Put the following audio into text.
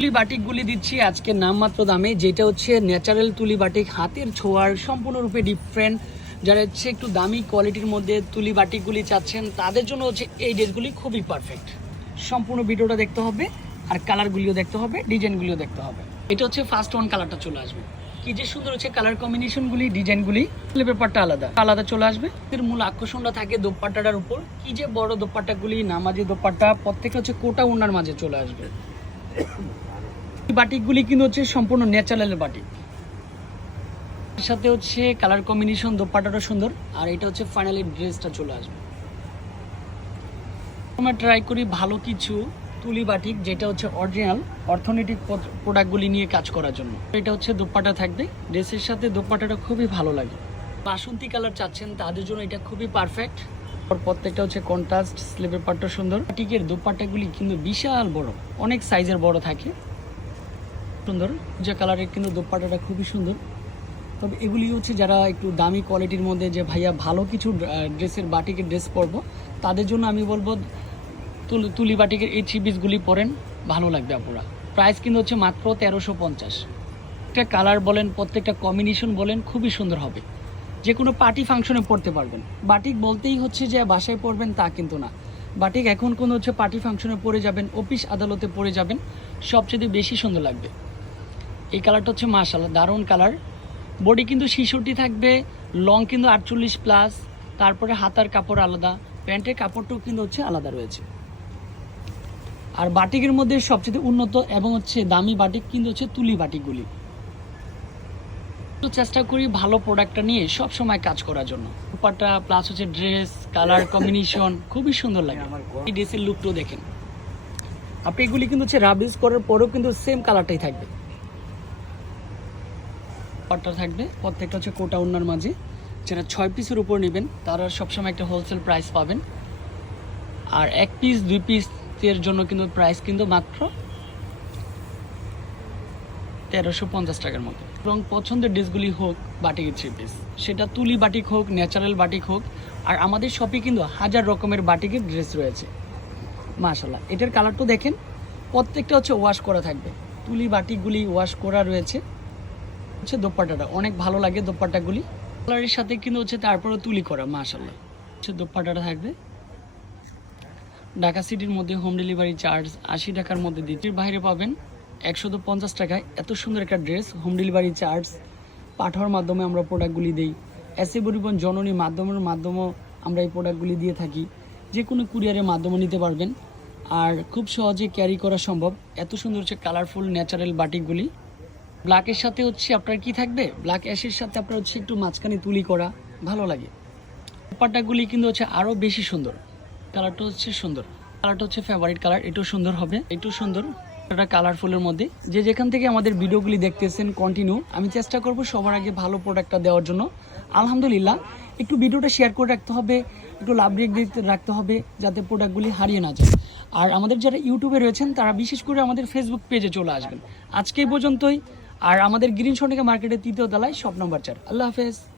তুলি বাটিকগুলি দিচ্ছি আজকে নামমাত্র দামে, যেটা হচ্ছে ন্যাচারাল তুলি বাটিক হাতের ছোঁয়ার সম্পূর্ণরূপে ডিফারেন্ট যারা হচ্ছে একটু দামি কোয়ালিটির মধ্যে তুলি বাটিকগুলি চাচ্ছেন, তাদের জন্য হচ্ছে এই ড্রেসগুলি খুবই পারফেক্ট সম্পূর্ণ ভিডিওটা দেখতে হবে, আর কালারগুলিও দেখতে হবে, ডিজাইনগুলিও দেখতে হবে। এটা হচ্ছে ফার্স্ট ওয়ান কালারটা চলে আসবে। কি যে সুন্দর হচ্ছে কালার কম্বিনেশনগুলি ডিজাইনগুলি পেপারটা আলাদা। আলাদা চলে আসবে। এর মূল আকর্ষণটা থাকে দোপাট্টাটার উপর। কি যে বড় দোপাট্টাগুলি, নামাজি দোপাট্টা, প্রত্যেকটা হচ্ছে কোটা ওনার মাঝে চলে আসবে। বাটিকগুলি কিন্তু হচ্ছে সম্পূর্ণ ন্যাচারাল বাটিক। সাথে হচ্ছে কালার কম্বিনেশন দোপাট্টাটা সুন্দর, আর এটা হচ্ছে ফাইনালি ড্রেসটা চলে আসবে। আমরা ট্রাই করি ভালো কিছু তুলি বাটিক, যেটা হচ্ছে অরিজিনাল অর্থনৈতিক প্রোডাক্টগুলি নিয়ে কাজ করার জন্য। এটা হচ্ছে দোপাট্টা থাকবে। ড্রেসের সাথে দোপাট্টাটা খুবই ভালো লাগে। বাসন্তী কালার চাচ্ছেন, তাদের জন্য এটা খুবই পারফেক্ট প্রত্যেকটা হচ্ছে কন্ট্রাস্ট স্লিপের পাটটা সুন্দর। বাটিকের দোপাট্টাগুলি কিন্তু বিশাল বড়, অনেক সাইজের বড় থাকে। সুন্দর, যে কালারের কিন্তু দোপাট্টাটা খুবই সুন্দর। তবে এগুলি হচ্ছে যারা একটু দামি কোয়ালিটির মধ্যে যে ভাইয়া ভালো কিছু ড্রেসের বাটিকের ড্রেস পরবো, তাদের জন্য আমি বলব, তুল- বাটিকের এই থ্রি পিসগুলি পরেন, ভালো লাগবে আপুরা। প্রাইস কিন্তু হচ্ছে মাত্র তেরোশো পঞ্চাশ। একটা কালার বলেন, প্রত্যেকটা কম্বিনেশন বলেন, খুবই সুন্দর হবে। যে কোনো পার্টি ফাংশনে পড়তে পারবেন। বাটিক বলতেই হচ্ছে যে বাসায় পরবেন তা কিন্তু না। বাটিক এখন কোনো হচ্ছে পার্টি ফাংশনে পরে যাবেন অফিস আদালতে পরে যাবেন, সবচেয়ে বেশি সুন্দর লাগবে। এই কালারটা হচ্ছে মাশাল্লাহ দারুণ কালার বডি কিন্তু শিশুটি থাকবে লং কিন্তু আটচল্লিশ প্লাস তারপরে হাতার কাপড় আলাদা, প্যান্টের কাপড়টাও কিন্তু হচ্ছে আলাদা রয়েছে। আর বাটিকের মধ্যে সবচেয়ে উন্নত এবং হচ্ছে দামি বাটিক কিন্তু হচ্ছে তুলি বাটিকগুলি। চেষ্টা করি ভালো প্রোডাক্টটা নিয়ে সব সময় কাজ করার জন্য। দুপাট্টা প্লাস হচ্ছে ড্রেস কালার কম্বিনেশন খুবই সুন্দর লাগে। এই ড্রেসের লুকটাও দেখেন। আপনি এগুলি কিন্তু হচ্ছে রাবিজ করার পরেও কিন্তু সেম কালারটাই থাকবে। পাট্টা থাকবে। প্রত্যেকটা হচ্ছে কোটা উন্নার মাঝে। যেটা ছয় পিসের উপর নেবেন, তারা সবসময় একটা হোলসেল প্রাইস পাবেন। আর এক পিস দুই পিসের জন্য কিন্তু প্রাইস কিন্তু মাত্র তেরোশো পঞ্চাশ টাকার মতো। এবং পছন্দের ড্রেসগুলি হোক বাটিকের থ্রি পিস সেটা তুলি বাটিক হোক ন্যাচারাল বাটিক হোক, আর আমাদের শপে কিন্তু হাজার রকমের বাটিকের ড্রেস রয়েছে। মাশাল্লাহ এটার কালারটা দেখেন, প্রত্যেকটা হচ্ছে ওয়াশ করা থাকবে। তুলি বাটিকগুলি ওয়াশ করা রয়েছে। হচ্ছে দোপাট্টাটা। অনেক ভালো লাগে দোপাট্টাগুলি। কালারের সাথে কিন্তু হচ্ছে তারপরে তুলি করা মাশাল্লাহ হচ্ছে দোপাট্টাটা থাকবে। ঢাকা সিটির মধ্যে হোম ডেলিভারি চার্জ আশি টাকার মধ্যে দ্বিতীয় বাইরে পাবেন একশো পঞ্চাশ টাকায় এত সুন্দর একটা ড্রেস হোম ডেলিভারি চার্জ পাঠানোর মাধ্যমে আমরা প্রোডাক্টগুলি দিই। এসে পরিবহন জননী মাধ্যমের মাধ্যমেও আমরা এই প্রোডাক্টগুলি দিয়ে থাকি। যে কোনো কুরিয়ারের মাধ্যমে নিতে পারবেন। আর খুব সহজে ক্যারি করা সম্ভব। এত সুন্দর হচ্ছে কালারফুল ন্যাচারাল বাটিকগুলি। ব্ল্যাকের সাথে হচ্ছে আপনার কি থাকবে? ব্ল্যাক অ্যাশের সাথে আপনার হচ্ছে একটু মাঝখানে তুলি করা, ভালো লাগে। দুপাট্টাগুলি কিন্তু হচ্ছে আরও বেশি সুন্দর। কালারটা হচ্ছে সুন্দর। কালারটা হচ্ছে ফেভারিট কালার এটাও সুন্দর হবে। এটাও সুন্দর। একটা কালারফুলের মধ্যে। যে যেখান থেকে আমাদের ভিডিওগুলি দেখতেছেন কন্টিনিউ আমি চেষ্টা করব সবার আগে ভালো প্রোডাক্টটা দেওয়ার জন্য। আলহামদুলিল্লাহ, একটু ভিডিওটা শেয়ার করে রাখতে হবে, একটু লাভ দিতে রাখতে হবে, যাতে প্রোডাক্টগুলি হারিয়ে না যায়। আর আমাদের যারা ইউটিউবে রয়েছেন, তারা বিশেষ করে আমাদের ফেসবুক পেজে চলে আসবেন। আজকে পর্যন্তই। আর আমাদের গ্রিন সনিকা মার্কেটের তৃতীয় তলায় শপ নম্বর চার। আল্লাহ হাফেজ।